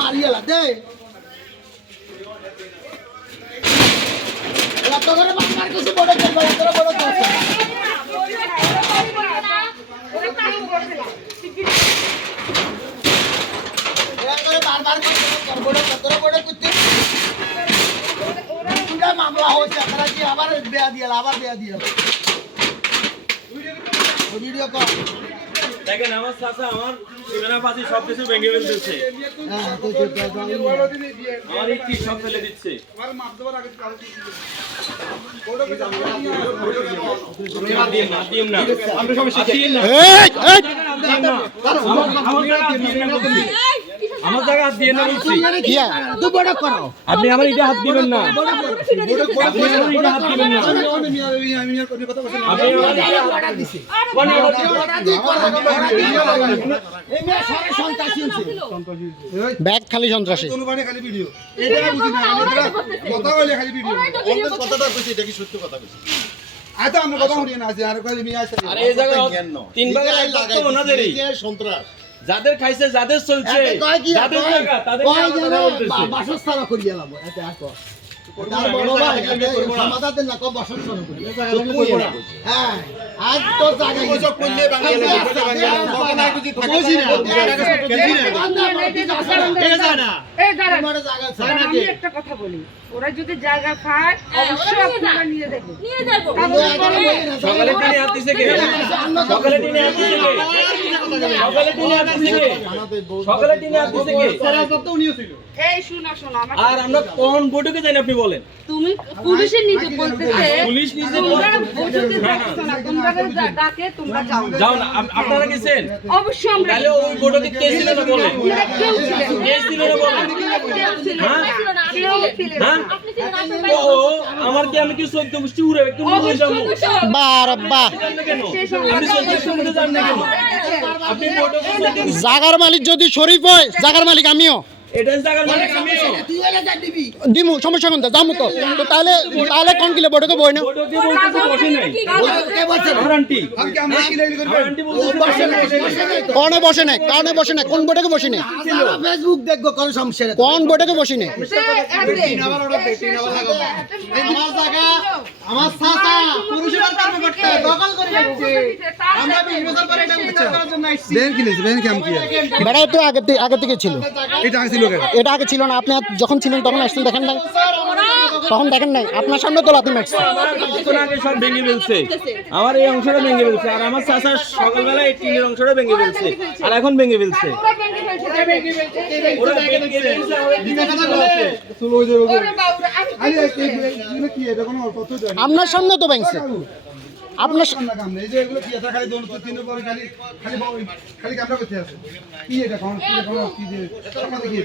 মারিয়া দে কিছু বড় বড় মামলা হয়েছে আপনারা কি আবার বেয়া দিয়ে ভিডিও কল দেখেন আমার চাচা আমার সীমানাবাজি সবকিছু ভেঙে ফেলতেছে, আমার ইটি সব ফেলে দিচ্ছে। আমার জায়গা হাত দিয়ে না বলছি, আপনি আমার এটা হাত দিবেন না, আপনি আমার এটা হাত দিবেন না, ব্যাগ খালি সন্ত্রাসী যাদের খাইছে যাদের চলছে বাসস্থান করিয়া একটা কথা বলি, ওরা যদি জায়গা খায় অবশ্যই আপনারা নিয়ে যাবো। সকালে টিনে হাত দিছে কে? সকালে টিনে হাত দিছে কে? সকালে টিনে হাত দিছে কে? সকালে টিনে হাত দিছে কে? এই শোনো আর আমরা কোন বৈঠকে যাই আপনি বলেন? তুমি পুলিশের নিজে বলতেছে, পুলিশ নিজে তোমরা বৈঠকে যাচ্ছ না, তোমরা ডাকে তোমরা যাও না। যাও না, আপনারা গেছেন? অবশ্যই আমরা। তাহলে ওই বৈঠকে কে ছিল না বলেন? কেউ ছিলেন না। কে ছিল না বলেন? কেউ ছিলেন না। কেউ ছিলেন না। ও আমার কি আমি কি 14 গোষ্ঠী উড়ে একটু নিয়ে যাবো? বাহ আপনি 14 গোষ্ঠীর মধ্যে যান না কেন? আপনি বৈঠকে 14 গোষ্ঠী জাগার মালিক যদি শরীফ হয়, জাগার মালিক আমিও এটা জায়গার মালিক আমিও। দিমু সমস্যা কোনটা দামু তো তাহলে কোন কিলো বড়কে বই না বৈঠকে বলতেছে বসে নাই। আমার আন্টি বলতেছে কোনে বসে নাই কোন বড়কে বসে নাই ফেসবুক দেখবো কোন সমস্যা নেই। কোন বড়কে বসে নাই আমার জায়গা আমার চাচা পুরুষের কাছে করতে দখল করে যাচ্ছে। আমরা 20 বছর পরে এটা বিচার করার জন্য আইছি। ব্যাংক কিনেছে ব্যাংক কেমন কি বেড়া তো আগে থেকে ছিল, এটা আগে ছিল কেন? এটা আগে ছিল না। আপনি যখন ছিলেন তখন আসছেন, দেখেন নাই? তখন দেখেন নাই? আপনার সামনে তো লাথি মারছে। কিছুক্ষণ আগে সব ভেঙে ফেলছে, আমার এই অংশটা ভেঙে ফেলছে, আর আমার চাচা সকালবেলা এই টিনের অংশটা ভেঙে ফেলছে, আর এখন ভেঙে ফেলছে। ওরা ভেঙে ফেলছে, আপনার সামনে তো ভাঙছে, আপনার এই যে এগুলো কি এটা খালি দোনো তিনটা পরে খালি খালি খালি কামড়া করতে আছে কি এটা কোন কি যে আমাদের কি